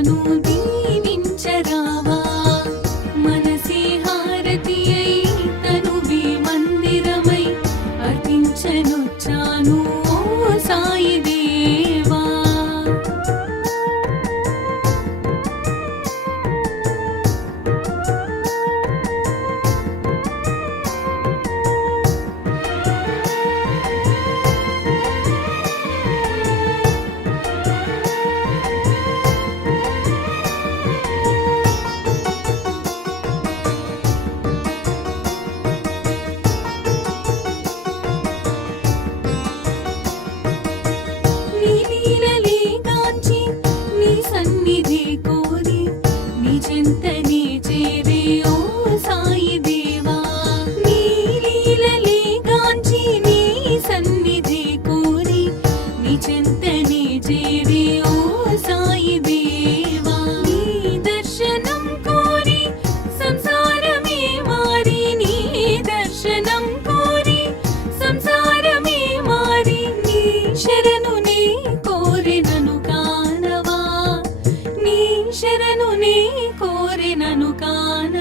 నన్ను దీవించరావా మనసే హారతి అయి తనువే మందిరమై అర్పించనొచ్చాను ఓ సాయి దేవా. నీ లీలలే గాంచి నీ సన్నిధి కోరి నీ చెంతనే చేరే ఓ సాయి దేవా. నీ లీలలే గాంచి నీ సన్నిధి కోరి నీ చెంతనే చేరే ఓ సాయి దేవా. నీ దర్శనం కోరి సంసారమే మారి నీ దర్శనం కోరి సంసారమే మారి నీ శరణు నే కోరినను కానవా నీ శరణు నే కోరినను కానవా.